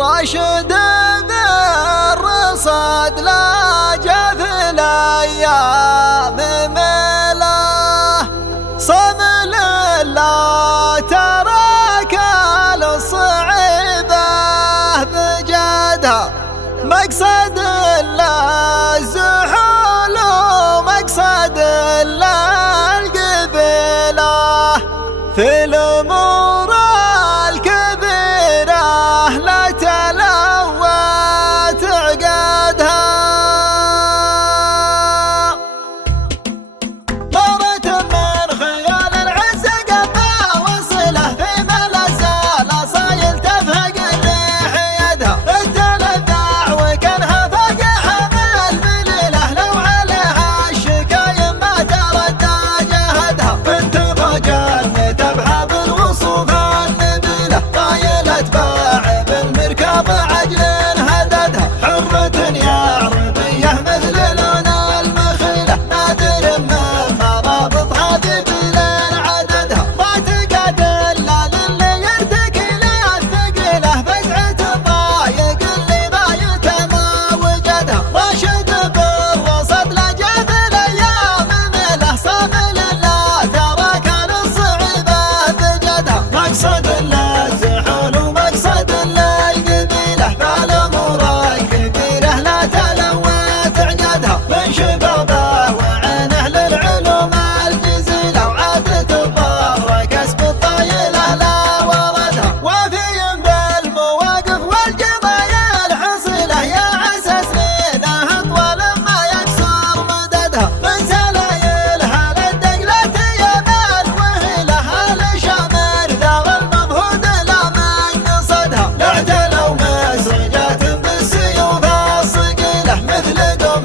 راشد بالرصد لا جاث الأيام مله صم لله ترك الصعيبة بجدها مقصد له الزحول ومقصد له القبيلة في الأمور الكبيرة لا تلوت عقدها مرت من خيال العز قبا وصله في ملسال صايل تفهق الريح يدها التلذع وكانها فقحة بالمليلة لو عليها الشكايم ما تردى جهدها بنت رجال تبحى بالوصوف النبيلة طايلة باع بالمركب عجل هددها حرة يا عربية مثل لون المخيلة نادر من مرابط هذه بلين عددها ما تقعد إلا للي يرتكي له الثقيلة فزعة الضايق اللي بايت ما وجدها راشد بالرصد لجاث الأيام مله صام لله ترى كان الصعيبة بجدها مقصد له الزحول ومقصد له القبيلة فالأمور الكبيرة لا تلوت عقدها من شبابه وعينه للعلوم الجزيلة وعادة الضر كسب الطايلة لا وردها وفي بالمواقف والجمايل حصيلة يا عسى سنينه أطول ما يكسر مددها من سلايلها للدقلة يمن وهيلة الشمر ذا المضهود لا من قصدها اعتلوا مسجات بالسيوف الصقيلة مثل دم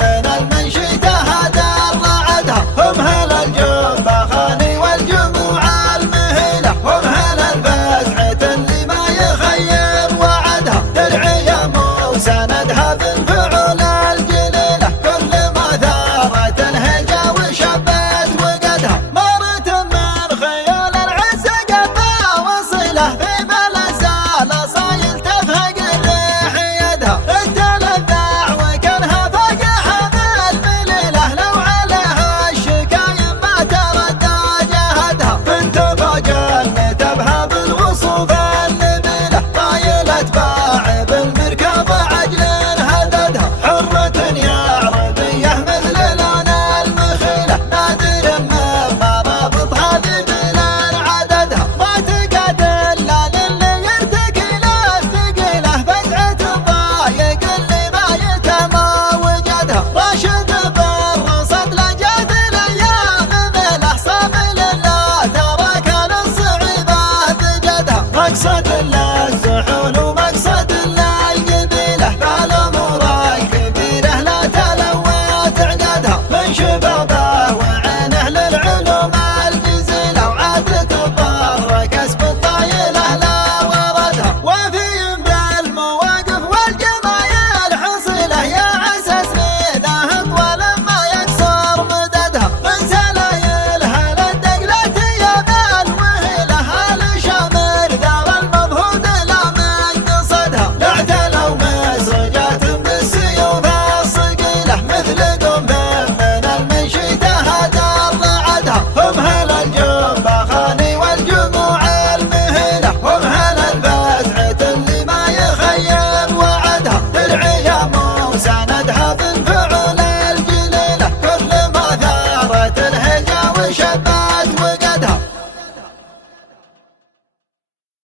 من المنشيدة هذا رعدها هم هل الجبة خاني والجموع المهيلة هم هل الفزعة اللي ما يخيب وعدها درعية وسندها بالفعول الجليلة كل ما ثارت الهجا وشبت وقدها مرت من خيال العز قبا وصله في ملسال صايل تفهق الريح يدها التلذع وكانها فقحة بالمليلة لو عليها الشكايم ما تردى جهدها بنت رجال تبهى بالوصوف النبيلة طايلة باع بالمركب عجل هددها حرة يا عربية مثل لون المخيلة نادر من مرابط هذه بلين عددها ما تقعد إلا للي يرتكي له الثقيلة فزعة الضايق اللي بايت ما وجدها راشد بالرصد لجاث الأيام مله صام لله ترى كان الصعيبة بجدها مقصد له الزحول